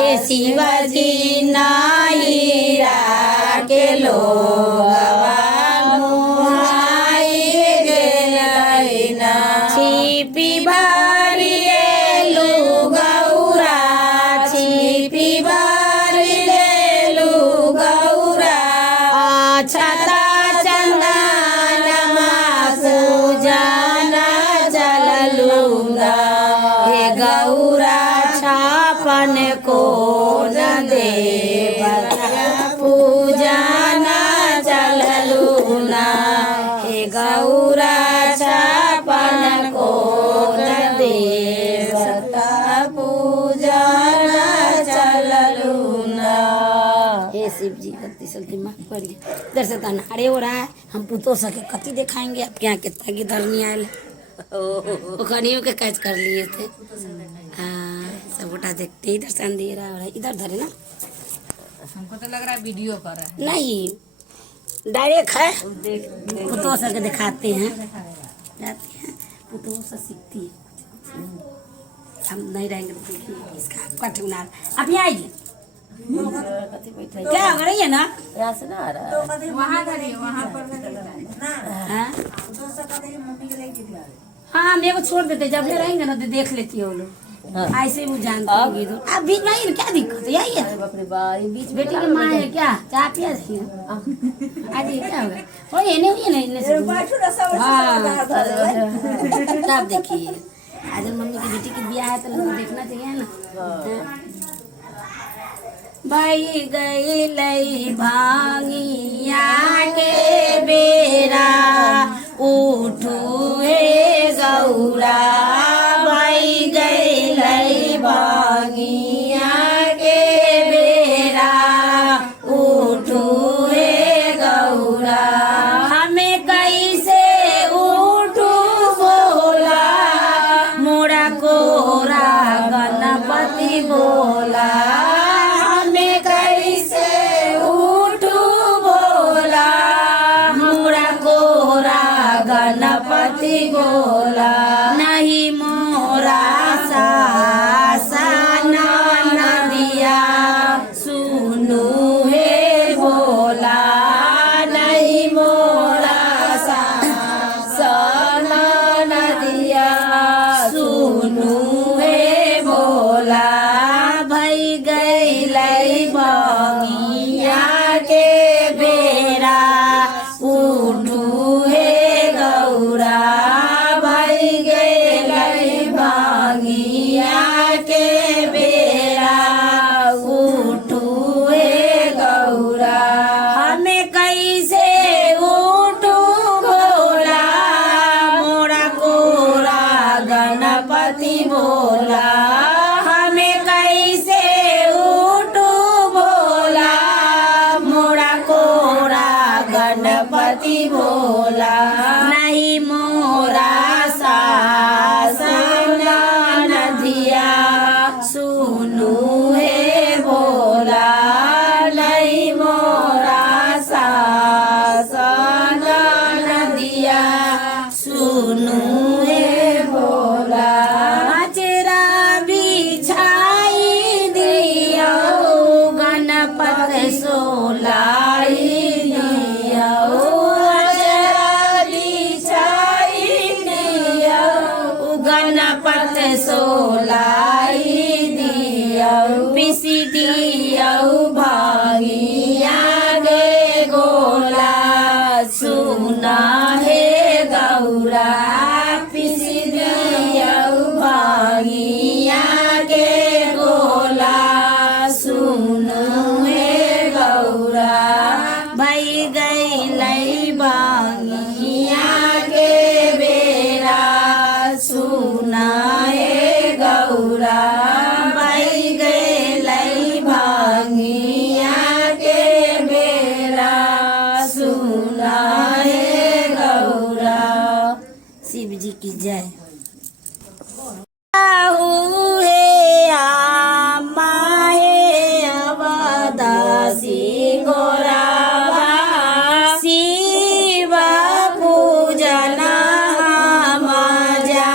हे शिवाजी नाईरा के छिपी बारी लू गौरा छिपी बारी लू गौरा छता चंदन पूजना चलूंगा हे गौरा छापन को न दे पूजना चलूंगा हे गौरा छापन को न दे पूजना चलूंगा। हे शिव जी गलती सलती माफ करिए। इधर से तनाड़े हो रहा है, हम पुतो सके कति दिखाएंगे आपके यहाँ कितना की धरनी आयल खनियों के कैच कर लिए थे। हाँ सब गोटा देखते ही दर्शन दे रहा है। इधर धरे ना, हमको तो लग रहा है वीडियो कर रहा है। नहीं डायरेक्ट है, पुतो सके दिखाते हैं जाते हैं, पुतो से सीखती है। हम नहीं रहेंगे तो देखिए इसका कठुनार आप यहाँ आइए। क्या हो रही है ना यहाँ से ना आ रहा है, वहाँ धरिए, वहाँ पर हाँ मेरे को छोड़ देते, जब ले रहेंगे ना तो देख लेती है वो लोग। ऐसे वो जानती होगी तो अब बीच में क्या दिक्कत है? यही है बीच बेटी की माँ है क्या? चाय पिया रही है आज क्या होगा वो ये नहीं हुई ना इनने से। हाँ तब देखिए आज मम्मी की बेटी की ब्याह है तो लोग देखना चाहिए ना। भाई गई लई भांगिया के बेरा उठू हे गौरा भाई गई लई भांगिया के बेरा उठू हे गौरा हमें कैसे उठू बोला मोरा कोरा गणपति बोला गणपति बोला नहीं मोरा सासना नदिया सुनू हे बोला नहीं मोरा सासना नदिया सुनू हे बोला भई गई लई भांगिया के बेरा उठू गौरा भाई गई भांगिया के बेरा उठू हे गौरा हमें कैसे उठू बोला मोरा कोरा गणपति बोला हमें कैसे उठू बोला मोरा कोरा गणपति बोला नहीं मोरा सासना नदिया सुनू हे बोला नहीं मोरा सासना नदिया सुनू हे बोला अचरा बिछाई दिया गणपति सोलाई गणपत सोलाई दिया पिसी दिया भागिया गे गोला सुना हे गौरा पिसी दिया भागिया गे गोला सुनो हे गौरा भई गई लई भागिया के बेरा सुना हे गौरा भाई गए लई भांगिया के बेरा सुना हे गौरा। शिव जी की जय। शिव पूजना हम जा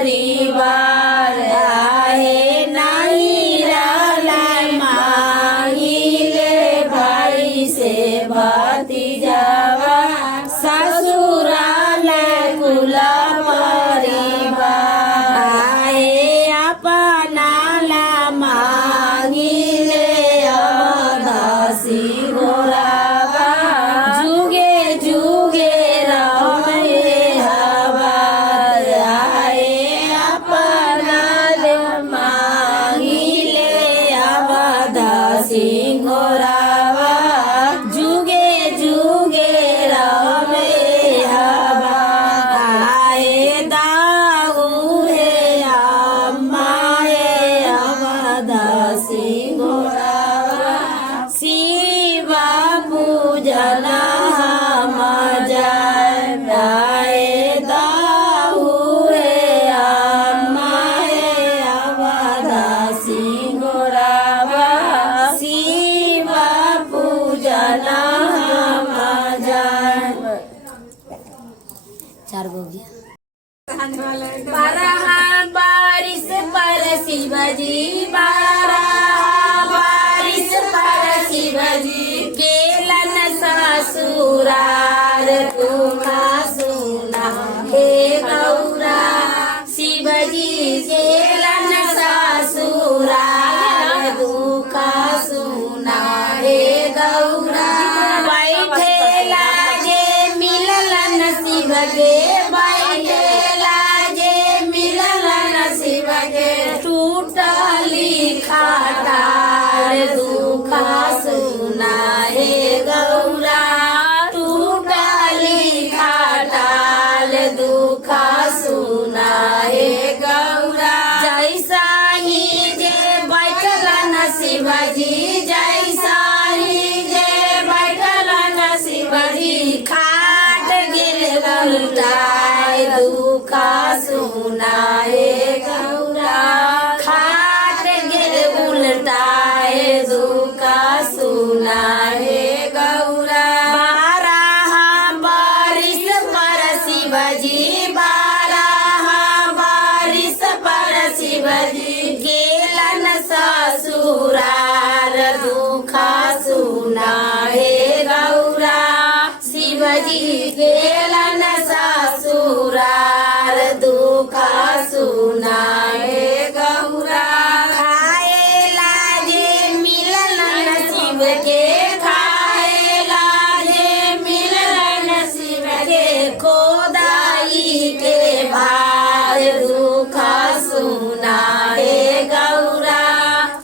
परिवार आहे नहीं रहला मांगिले भाई से भतीजावा ससुराल कुल परिवार आहे अपना ला मांगिले अवदासी गोरावा जुगे जुगे रहे हवा आए अपना ले मांगिले अवदासी गोरावा जुगे जुगे रहे हवा आए दाऊ हे अम्माए अवदासी गोरावा शिवा पूजन हम जाए दाऊ हे अम्माए अवदासी गोरावा शिवा पूजन हम जाए। चार गो गया। बारह बारिश पर शिवजी बारह बारिश पर शिवजी केलन ससुरार तुमा सुना हे गौरा शिवजी केलन ससुरार दुखा सुना हे गौरा बैठेला जे मिललन शिव के बैठेला जे मिललन शिव के टूटली खाटार दुखा सुना हे गौरा टूटली खाटाल दुखा सुना हे गौरा जैसा ही जे बैठलन शिवजी जैसा ही जे बैठलन शिवजी खाट गिर उल्टाए दुखा सुना हे गौरा खाट गिर उल्टाए दुखा सुना हे गौरा बारह बारिश पर शिवजी बारह बारिश पर शिवजी गेलन ससुरार दुखा सुना हे गौरा शिवजी गेलन ससुरार दुखा सुना हे गौरा खाए लागे मिललन शिव के खाए लागे मिललन शिव के खोदाई के भार दुखा सुना हे गौरा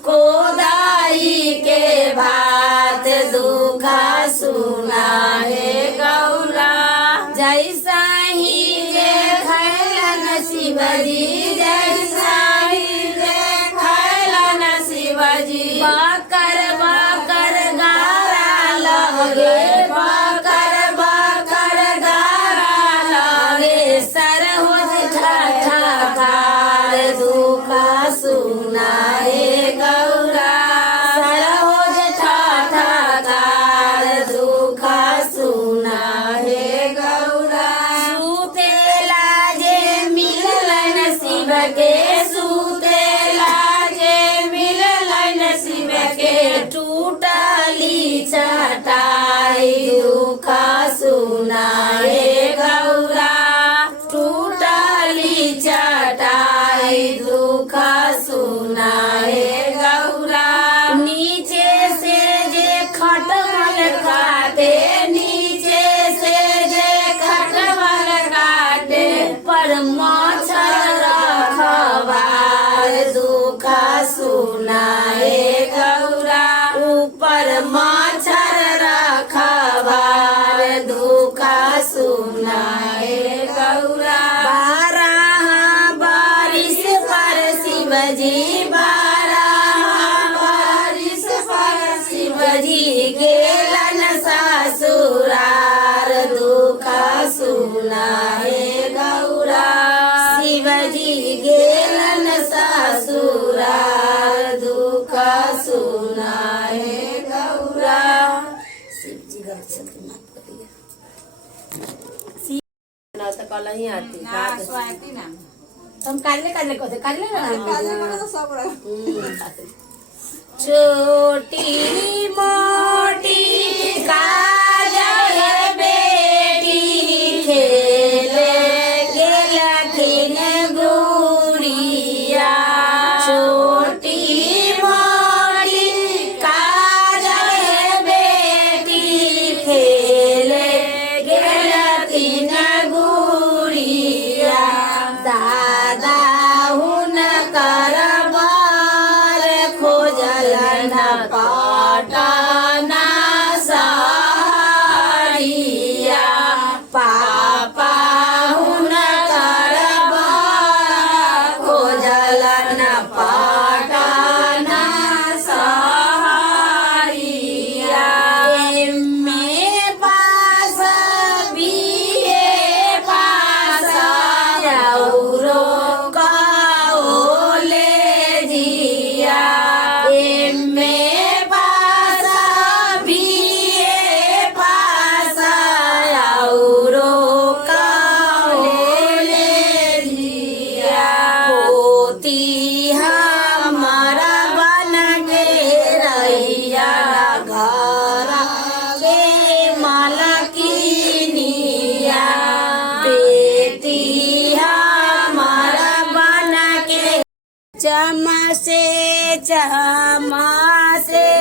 खोदाई के भात दुखा सुना हे गौरा जैसा ही जे खैलन शिवजी जैसा ही जे खैलन शिवजी बकर बकर गारा लगे बकर बकर गारा लगे सरहोज ठाठाकार दुखा सुना हे गौरा सरहोज ठाठाकार दुखा सुना हे गौरा सुतेला जे मिललन शिव के सुतेला जे मिललन शिव के टूटली चटाई दुखा सुना हे गौरा टूटली चटाई दुखा सुना हे गौरा नीचे से जे खटमल खाते नीचे से जे खटमल काटे पर मच्छर रखवार दुखा सुना हे गौरा ऊपर मच्छर रखवार दुखा सुना हे गौरा बारह बारिश पर शिवजी बारह बारिश पर शिवजी गेलन ससुरार दुखा सुना हे गौरा शिवजी गेलन ससुरार दुखा सुना हे गौरा शिवजी दर्शन मत करिए ना तो कल ही आती ना स्वाति ना हम काटले काटले कहते काटले ना सब छोटी मोटी काजल बेटी खेले गेला किन गुड़िया छोटी मोटी काजल बेटी खेले गेला किन गुड़िया दादा हुन करबार खोजल न पाटना साड़िया पापा हुन करबार खोजल न पाटना साड़िया में पास बीए पास औरो काओले दिया में पास बीए पास औरो काओले दिया पोती हमारा बन के रैया घर के मालकिनिया बेटी हमारा बन के चमसे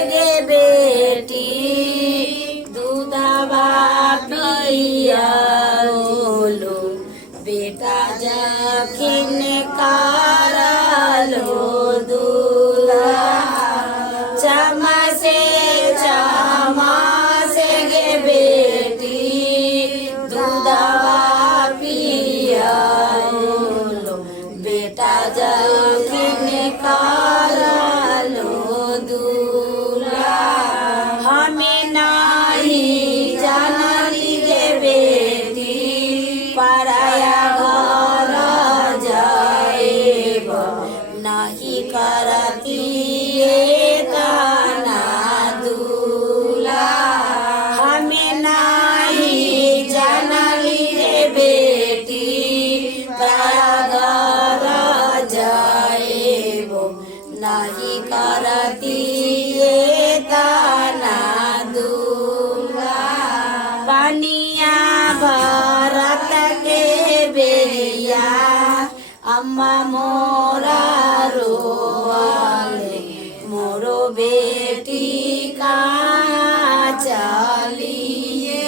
गे बेटी दूधवा पिया लो बेटा जखिन कारलो दूल्हा चमसे गे बेटी दूधवा पिया लो बेटा जखिन कारलो दूल्हा हमें नहीं जानली गे बेटी पराया घर जाएब नहीं करती ताना दूल्हा हमें नहीं जानली गे बेटी पराया घर जाएब नहीं करती ताना दूल्हा पानिया भरत के बेरिया अम्मा मोरा रोवाले मोरो बेटी का चलिए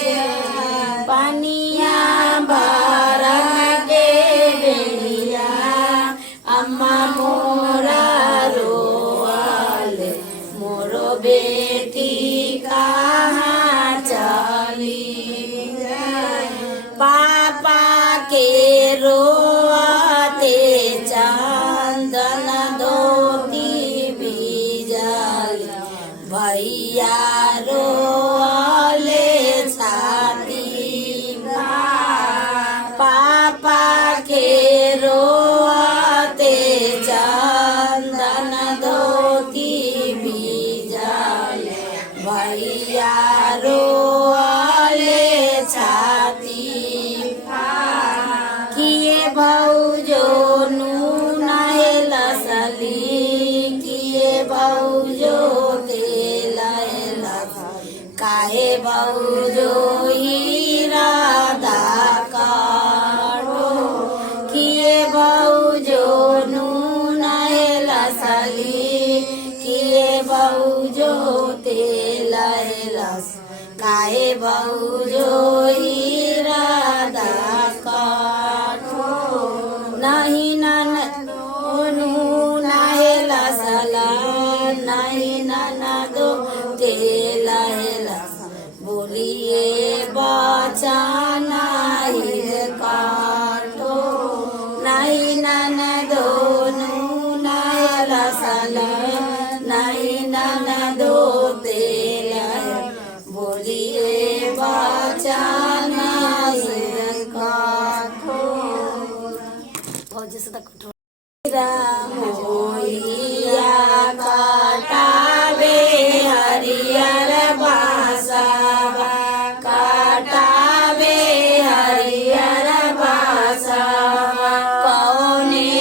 पानिया भरत के बेरिया अम्मा मोरा रोवाले मोरो बेटी कहाँ चली पापा के रोते चंदन धोती बीजल भैया रोले छाती पापा के रोते चंदन धोती बीजल भैया रोले छाती किए भौजो नून लसली किए भौजो तेल काहे भौजो इरादा काटो किए भौजो नून लसली किए भौजो तेल काहे भौजो इरादा काटो नहीं नन नाहे लसला नहीं नन दो तेल बोलिए बचाना ही काटो नहीं नन दो नाहे लसला नहीं नन दो तेल बोलिए बचाना ही काटो जैसे तक मोहिया काटावे हरियर बासावा काटावे हरियर बासावा कौने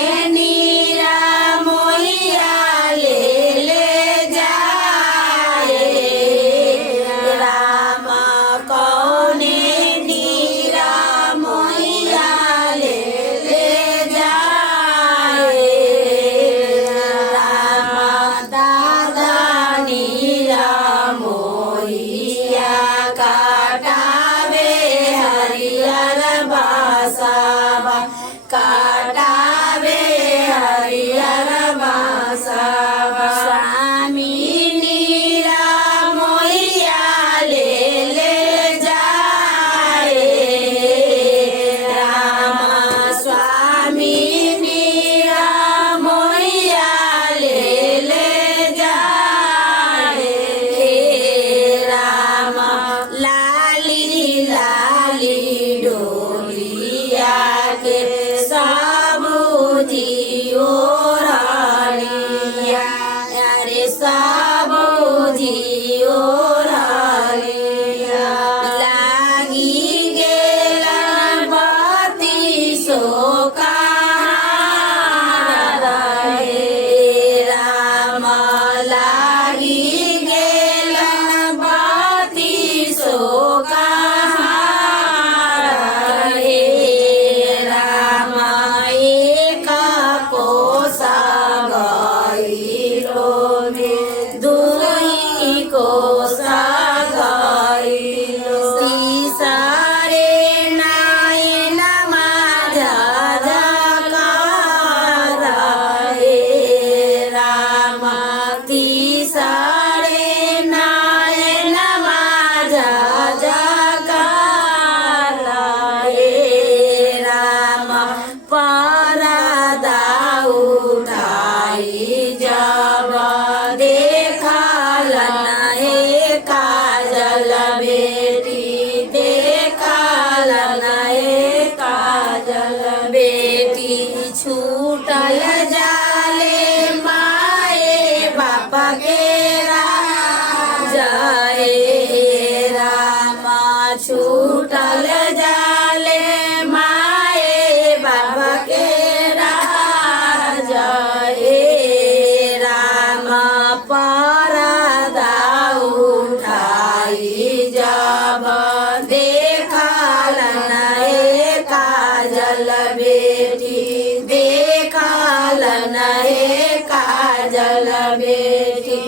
हे काजल बेटी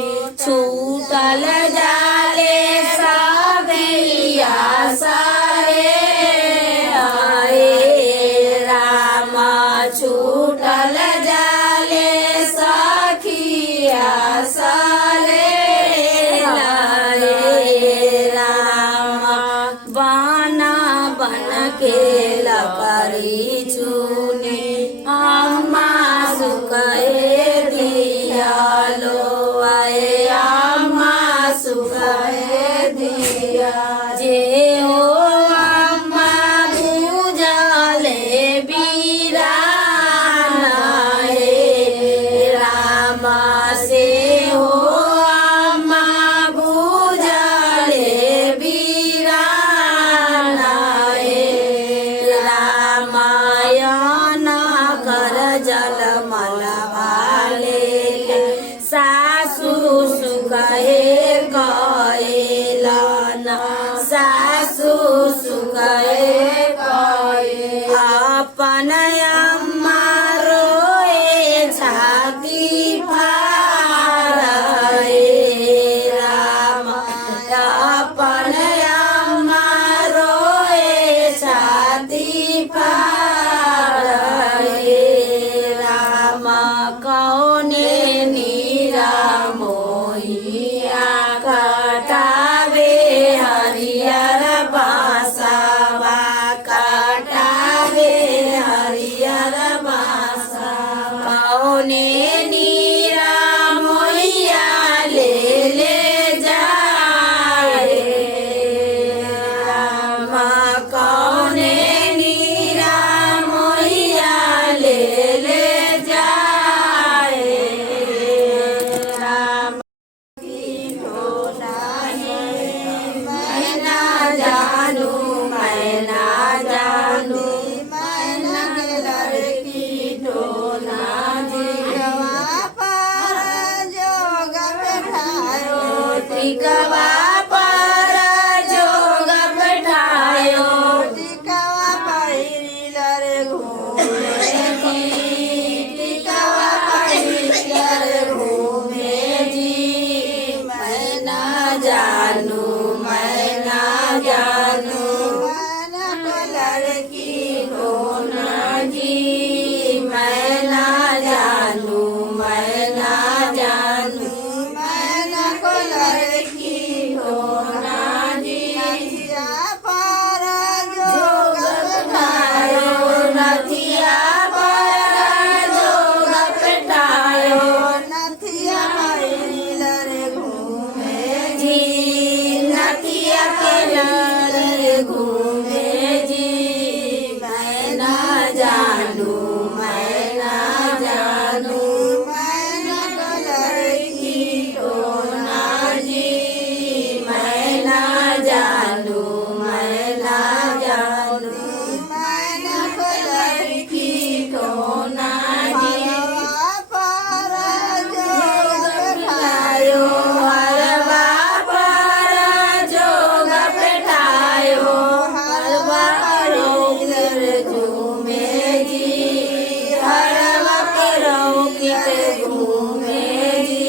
छूटल जाले सबिया सारे आए राम छूटल जाले सखिया सारे राम बना बन के लकड़ी चूने अम्मा सुखए दिया लो आए अम्मा सुखए दिया जे हो अम्मा पूजले बीरा राम से हो अम्मा पूजले बीरा रामायण कर जल मलवाले सासु सुखए कैलन सासु सुखए अपन अम्मा रोए छाती फाड़े राम अपन अम्मा रोए छाती फाड़े राम कौने नीरा मोहिया कटावे हरियर बांसवा कटावे हरियर बांसवा कौने नीरा मोहिया ले जाए राम कौने नीरा मोहिया ले जाए राम मैं ना जानू मैं ना जानू मैं ना लड़की ढोना टिकवा पर जोग बैठायो टिकवा पहिर घूमे जी मैं ना जानू मैं ना जानू लड़की ढोना जी मैं ना जानू मैं ना जानू मैं ना को लड़की ढोना जी जोग बैठायो नथिया पर जोग बैठायो नथिया जी नथिया के लर घूमे जी मैं ना जानू मैं ना जानू मैं ना लड़की ढोना जी मैं ना जानू मैं ना जानू मैं ना लड़की ढोना जी हरवा पर जोग बैठायो हरवा पर घूमे जी हरवा पर घूमे जी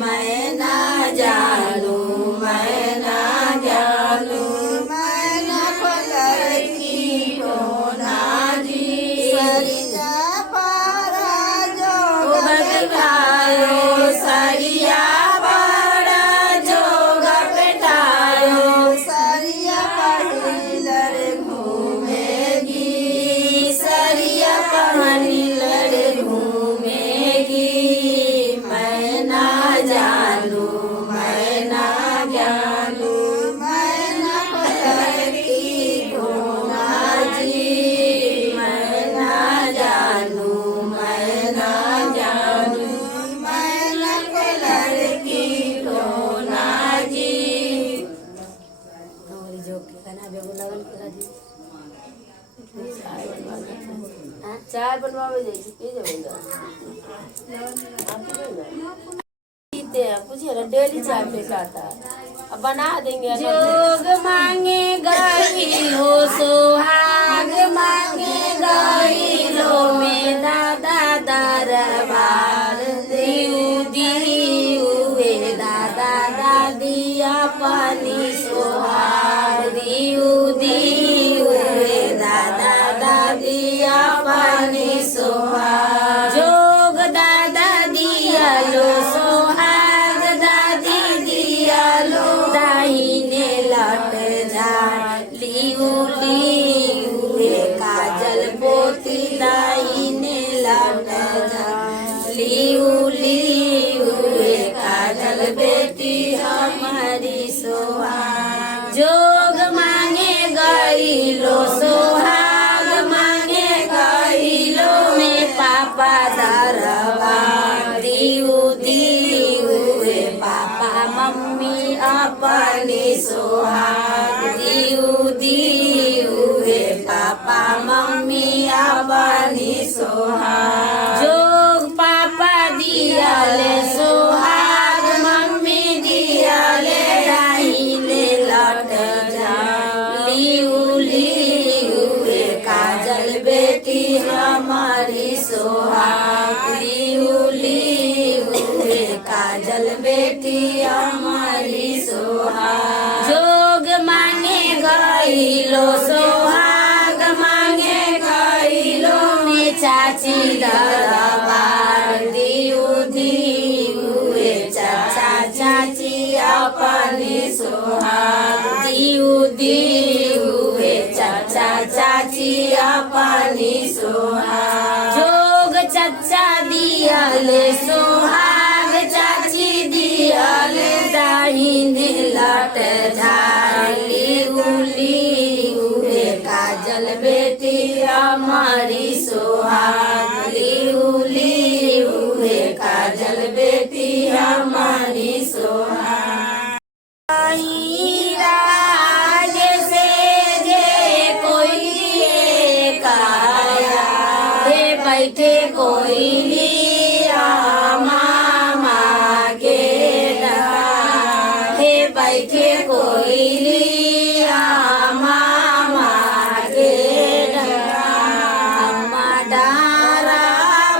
मैं ना जानू मैं ना जानू मैं ना लड़की ढोना जी जोग बैठायो सरिया पर जोग बैठायो सरिया पहिलर घूमेगी सरिया पहिलर घूमेगी मैं ना जानू मैं ना जानू मैं ना लड़की ढोना जी मैं ना जानू मैं ना जानू मैं ना लड़की ढोना जी हमारी जोक के गाना बेगो लगन करा जी चाय बनवावे जाई के जबेगा पीते हैं पूछिए ना डेली चाय फेंकाता है अब बना देंगे जोग मांगे गई हो सुहाग मांगे गई लो में दादा दादा दियू दियू हे पापा मम्मी अपने सोहाग दियू दियू हे पापा मम्मी अपने सोहाग जोग पापा दियाले सोहाग मम्मी दियाले राहिले लट जा लियू लियू हे काजल बेटी हमारी सोहाग लियू लियू हे काजल बेटी हमारी सोहाग जोग मांगे गईलो सोहाग मांगे गईलो में चाची दरबार दियू दियू हे चाचा चाची अपनी सोहाग दियू दियू हे चाचा चाची अपनी सोहाग जोग चाचा दियाले सोहाग चाची दियाले दाहिने लट झाली लियू हे काजल बेटी हमारी सोहाग लियू लियू हे काजल बेटी हमारी सोहाग राज से जे कोई काया हे बैठे कोई लिया मामा के डरा हे बैठे कोई लिया मामा के डरा अम्मा डारा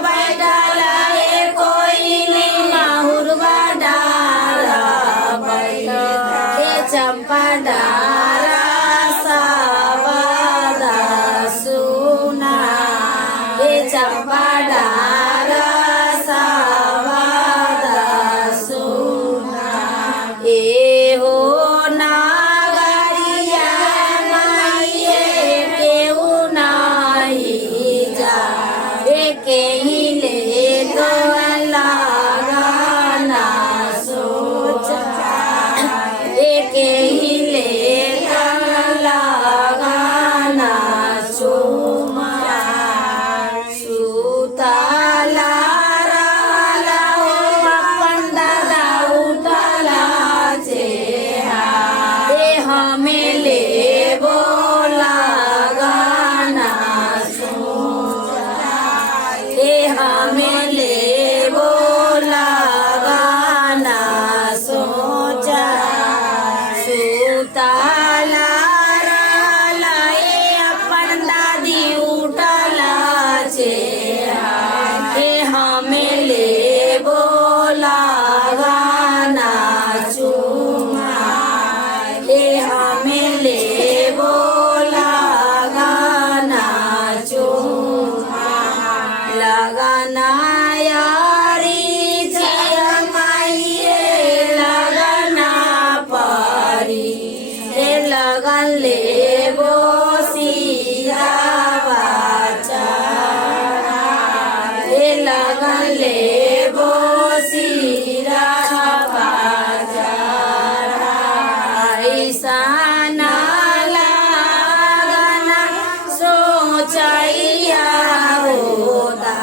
बैठला हे कोई ली माहुरवा डारा बैठा हे चंपा डारा सावदा सुना हे चंपा डारा सावदा सुना ए हो नागरिया माये केहू नाही जा के ही ले तो लगाना सोचा के ही ले लगाना चुमा सुताला राला हो पंडा उठला जे हे हमें ले बोला गाना हे हमें ले बोला गाना सोचा सुताला राला हे अपन दादी उठला छे हे हमें ले बोला गाना चुमा हे हमें ले बोला गाना चुमा लगाना यारी जिया माइये लगाना पारी हे लगन ले बोसिया बाचा हे लगन ले बोसिया बाचा ऐसा ना लगना सोचाइया होता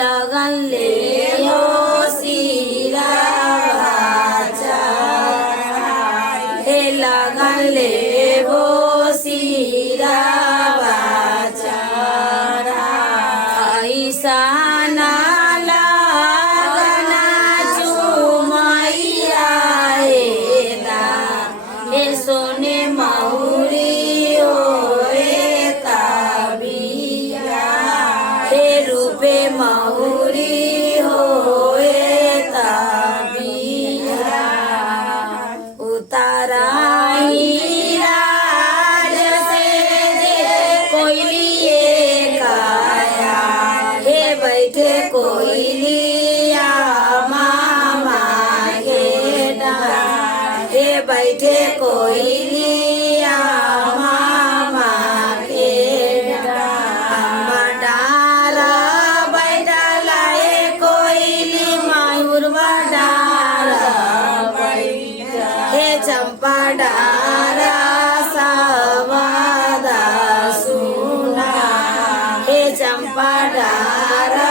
लगन ले होशिया बाचा हे लगन ले होशिया बाचा ऐसा ना लगना चुमैया हेदा हे सोने मौरी ओए तबिया हे रूपे मौरी होए तबिया उतारा राज से जे कोई लिए काया हे बैठे कोई लिया मामा के डरा हे बैठे कोई लिया मामा के डरा अम्मा डारा बैठला हे कोई ली मायुरवा डारा हे चंपा डारा सावदा सुना हे चंपा डारा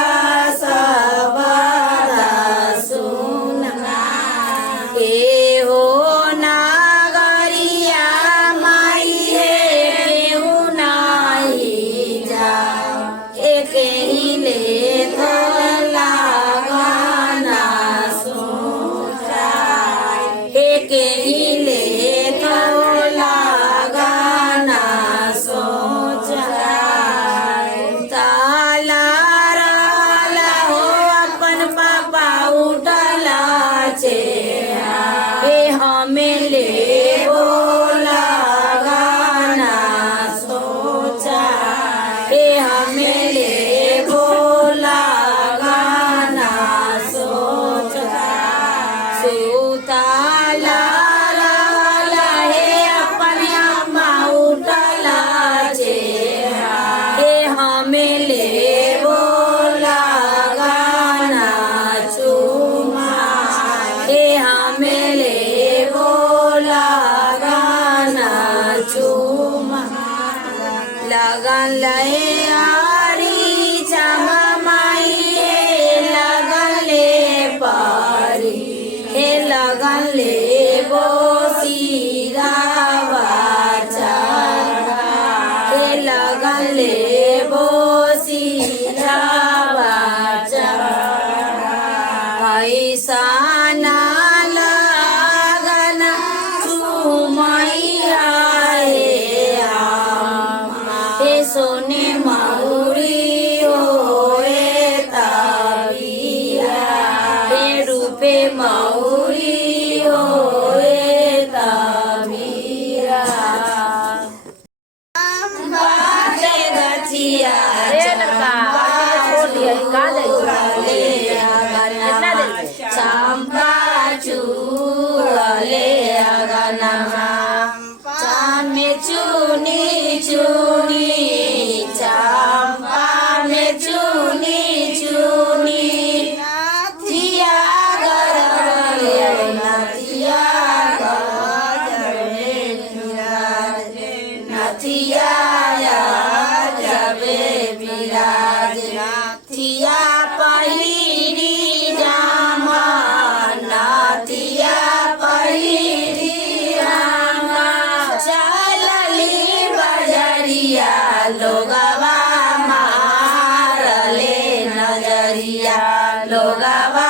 नजरिया लोगवा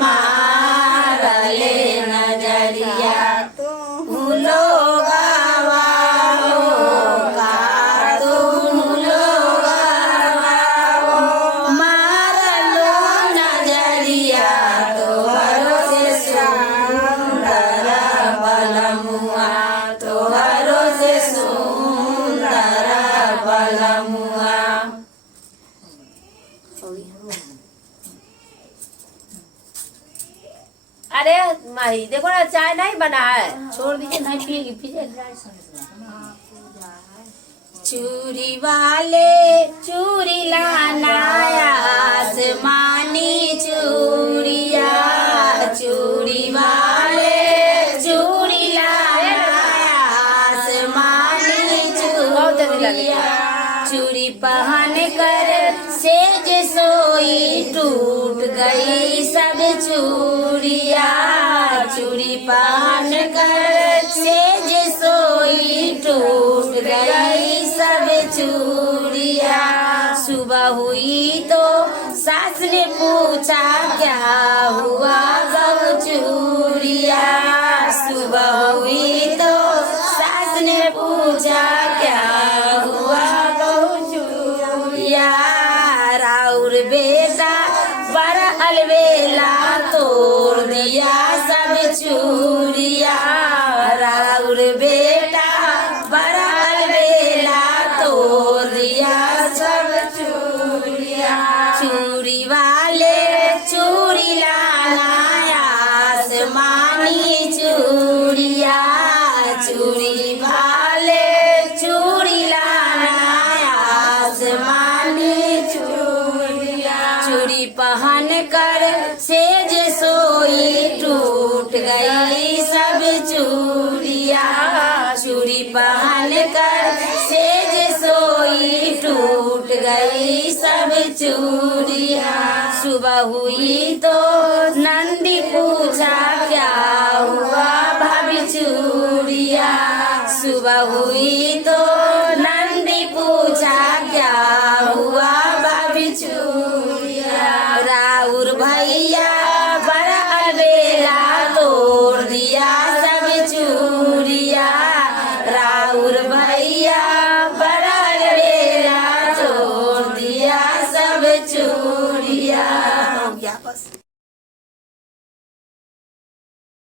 मारले नजरिया लोगवा हो कार्टून लोगवा हो मारलो नजरिया तोहरो से सुंदर बलमुआ तोहरो से सुंदर बलमुआ। अरे माही देखो ना चाय नहीं बना है। छोड़ दीजिए नहीं पिएगी पीजिए। चूड़ी वाले चूड़ी लाना आसमानी चूड़िया चूड़ी वाले चूड़ी लाना आसमानी चूड़िया चूड़ी पहन कर सेज सोई टूट गई सब चूड़िया चूड़ी पहन कर सेज सोई टूट गई सब चूड़िया। सुबह हुई तो सास ने पूछा क्या हुआ गौ चूड़िया सुबह हुई तो सास ने पूछा क्या हुआ गौ चूड़िया। राउर बेटा बड़ा अलवेला तोड़ दिया सब चूड़िया राउर बेटा बड़ा अलवेला तोड़ दिया सब चूड़िया। चूड़ी वाले चूड़ी लाना आसमानी चूड़िया चूड़ी वाले चूड़ी लाना आसमानी चूड़ी पहन कर सेज सोई टूट गई सब चूड़िया चूड़ी पहन कर सेज सोई टूट गई सब चूड़िया। सुबह हुई तो नंदी पूछा क्या हुआ भाभी चूड़िया सुबह हुई तो